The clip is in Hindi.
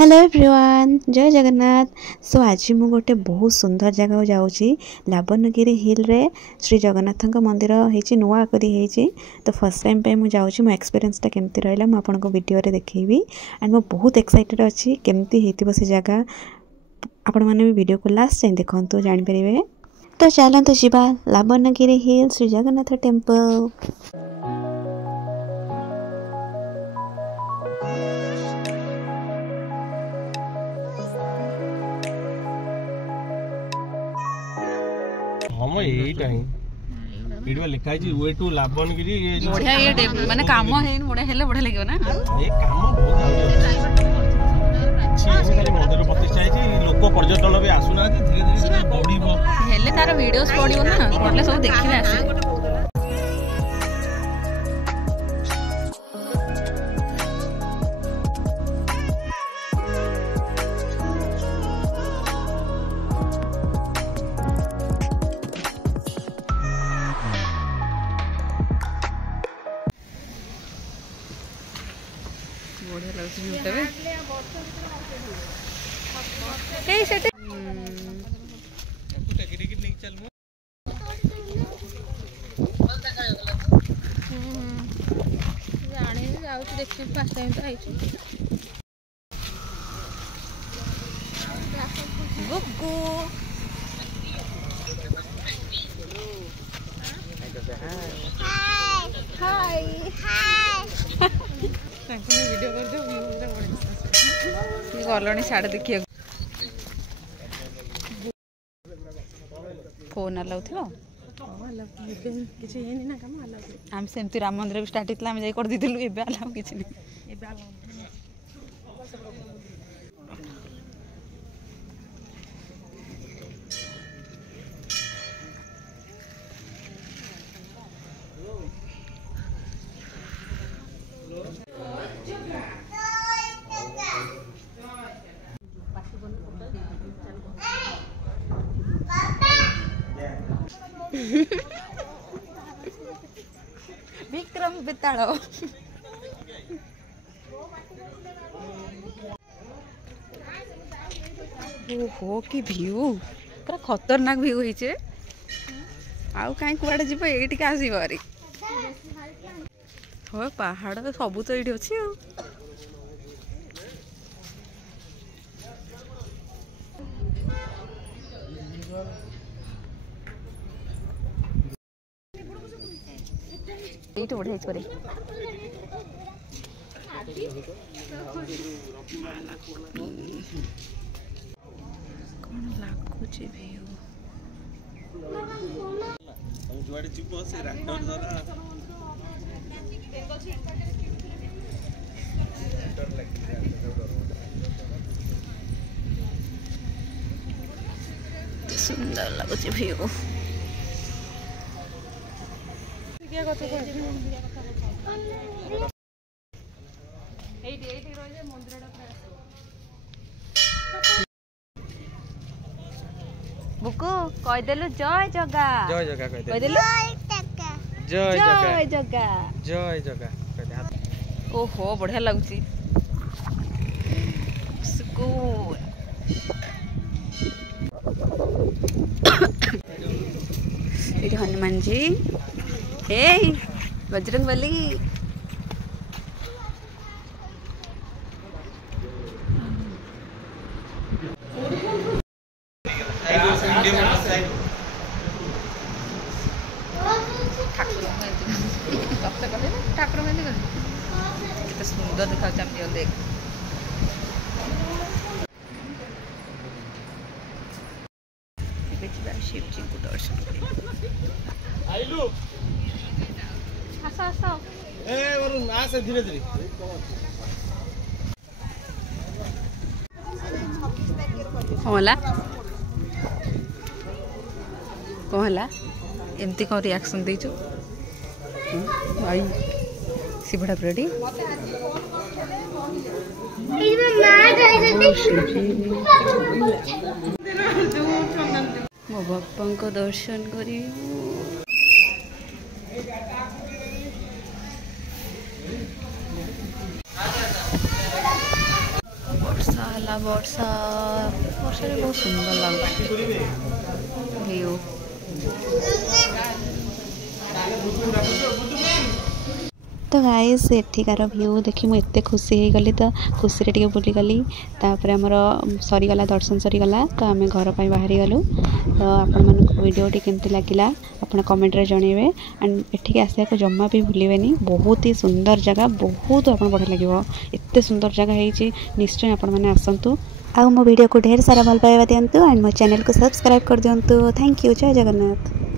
हेलो एवरीवन जय जगन्नाथ। सो आज मु गोटे बहुत सुंदर जगह जाऊँगी लाबणगिरी हिल रे श्री जगन्नाथ मंदिर होती नुआ करी तो फर्स्ट टाइम पे मुझे जाऊँगी मो एक्सपीरियंस केमती रहा मुझे आपको वीडियो रे देखेबी एंड मो बहुत एक्साइटेड अच्छी केमती होती से जगह आपण मैंने भी वीडियो को लास्ट टाइम देखते जानीपर। तो चलते जावा लाबणगिरी हिल श्री जगन्नाथ टेम्पल। हम एटा ही वीडियो लिखा है वे टू लाबणगिरी बढ़िया ये माने काम है बढ़िया हेले बढ़िया लागो ना ये काम बहुत अच्छी खाली मंदिर प्रतिष्ठा है लोक पर्यटन भी आसुना धीरे धीरे बढ़िबो हेले तार वीडियोस पडियो ना पडले सब देखिबे आसे। बढ़िया लगुच व्यूटा भी देखिए फर्स्ट टाइम तो आई गुग्गू हाय वीडियो कर दो गलणी साढ़े देखिए फोन अलाउ थी आम सेमती राम मंदिर भी स्टार्ट होता है कर देलु एबे अलाउ किछि नहीं विक्रम बेताल ओहो की व्यू पूरा खतरनाक व्यू होइछे आउ काई कुआडे जीव एटिके आसी बारी हो पहाड़ तो सब तो एठी अछि एट बढ़िया करे कौन लागुच व्यू जुआड़े जीव से राइडर द्वारा सुंदर लगुच व्यू बुकु कहिदेलु जय जगा जय जगा कहिदेलु जय जय जगा जय जगा ओहो बढ़िया लगुची ये हनुमान जी हे बजरंग बली ठाकुर कितना सुंदर देखा देख शिव जी को दर्शन धीरे धीरे होला कौन है एमती कौन रिएक्शन देचु भाई शिवड़ा रेडी मो बापा को दर्शन करी वर्षा ବର୍ଷା ବର୍ଷାରେ ବହୁତ ସୁନ୍ଦର ଲାଗୁଛି ଭିଉ। तो गाइस एठिकार व्यू देखी मुझे एत खुशी हो गली तो खुशी रे बुलीगली तापर आमर सरीगला दर्शन सरीगला तो आम घर पर बाहरी गलु। तो आपण मानक वीडियोटी केमती लगिला आपण कमेंट रे जनइबे एंड एठिक आसिया को जम्मा भी भूलिबेनी। बहुत ही सुंदर जगह बहुत आपण बढ़िया लगिवो एते सुंदर जगह होईची निश्चय आपण माने आसंतु। आ मो वीडियो को ढेर सारा भल पाइबा दियंतु एंड मो चैनल को सब्सक्राइब कर दियंतु। थैंक यू जय जगन्नाथ।